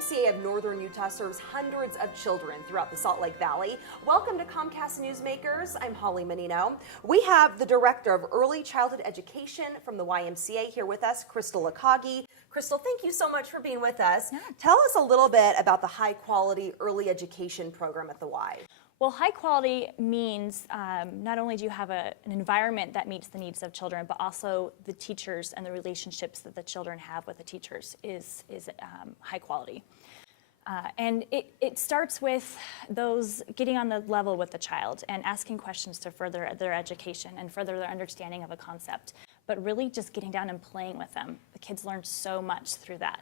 YMCA of Northern Utah serves hundreds of children throughout the Salt Lake Valley. Welcome to Comcast Newsmakers. I'm Holly Menino. We have the Director of Early Childhood Education from the YMCA here with us, Crystal Akagi. Crystal, thank you so much for being with us. Yeah. Tell us a little bit about the high-quality early education program at the Y. Well, high quality means not only do you have an environment that meets the needs of children, but also the teachers and the relationships that the children have with the teachers is high quality. And it starts with those getting on the level with the child and asking questions to further their education and further their understanding of a concept, but really just getting down and playing with them. The kids learn so much through that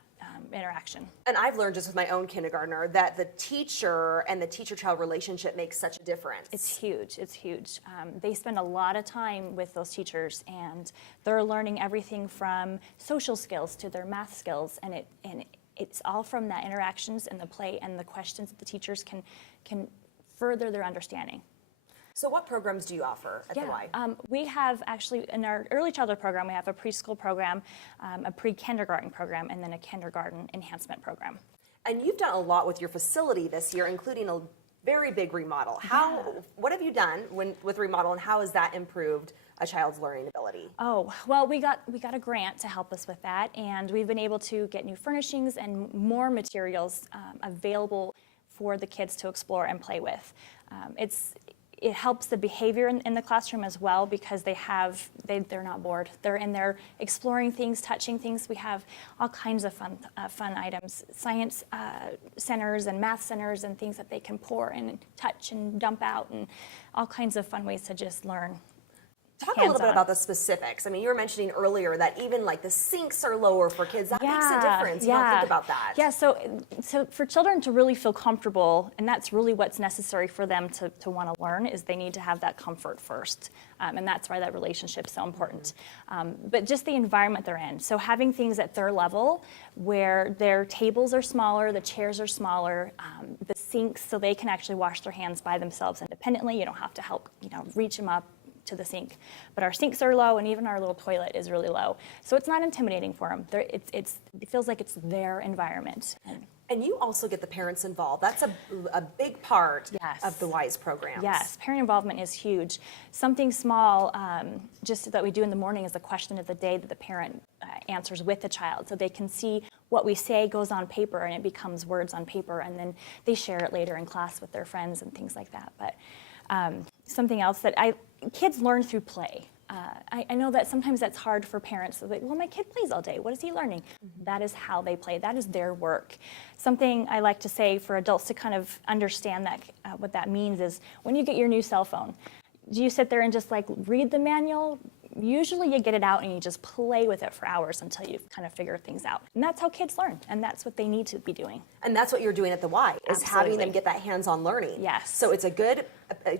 interaction. And I've learned just with my own kindergartner that the teacher and the teacher-child relationship makes such a difference. It's huge, it's huge. They spend a lot of time with those teachers and they're learning everything from social skills to their math skills, and it's all from that interactions and the play and the questions that the teachers can further their understanding. So what programs do you offer at the Y? We have actually, in our early childhood program, we have a preschool program, a pre-kindergarten program, and then a kindergarten enhancement program. And you've done a lot with your facility this year, including a very big remodel. What have you done with remodel, and how has that improved a child's learning ability? Oh, well, we got a grant to help us with that, and we've been able to get new furnishings and more materials available for the kids to explore and play with. It helps the behavior in the classroom as well, because they're not bored. They're in there exploring things, touching things. We have all kinds of fun items, science centers and math centers and things that they can pour and touch and dump out, and all kinds of fun ways to just learn. Talk a little bit about the specifics. I mean, you were mentioning earlier that even like the sinks are lower for kids. That makes a difference. You don't think about that. Yeah, so for children to really feel comfortable, and that's really what's necessary for them to want to learn, is they need to have that comfort first. And that's why that relationship is so important. But just the environment they're in. So having things at their level where their tables are smaller, the chairs are smaller, the sinks, so they can actually wash their hands by themselves independently. You don't have to help, reach them up to the sink. But our sinks are low, and even our little toilet is really low. So it's not intimidating for them. It feels like it's their environment. And you also get the parents involved. That's a big part of the WISE programs. Yes, parent involvement is huge. Something small just that we do in the morning is a question of the day that the parent answers with the child, so they can see what we say goes on paper and it becomes words on paper, and then they share it later in class with their friends and things like that. But something else that kids learn through play. I know that sometimes that's hard for parents. They're like, well, my kid plays all day. What is he learning? That is how they play. That is their work. Something I like to say for adults to kind of understand that what that means is, when you get your new cell phone, do you sit there and just like read the manual? Usually you get it out and you just play with it for hours until you kind of figure things out. And that's how kids learn, and that's what they need to be doing. And that's what you're doing at the Y, is having them get that hands-on learning. Yes. So it's a good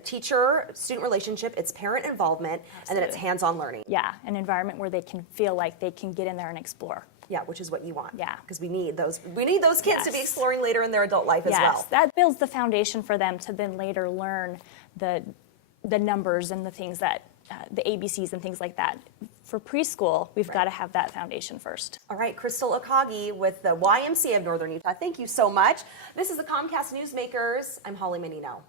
teacher-student relationship, it's parent involvement, and then it's hands-on learning. Yeah, an environment where they can feel like they can get in there and explore. Yeah, which is what you want. Yeah. Because we need those kids to be exploring later in their adult life as well. That builds the foundation for them to then later learn the numbers and the things that, the ABCs and things like that. For preschool, we've got to have that foundation first. All right, Crystal Akagi with the YMCA of Northern Utah. Thank you so much. This is the Comcast Newsmakers. I'm Holly Menino.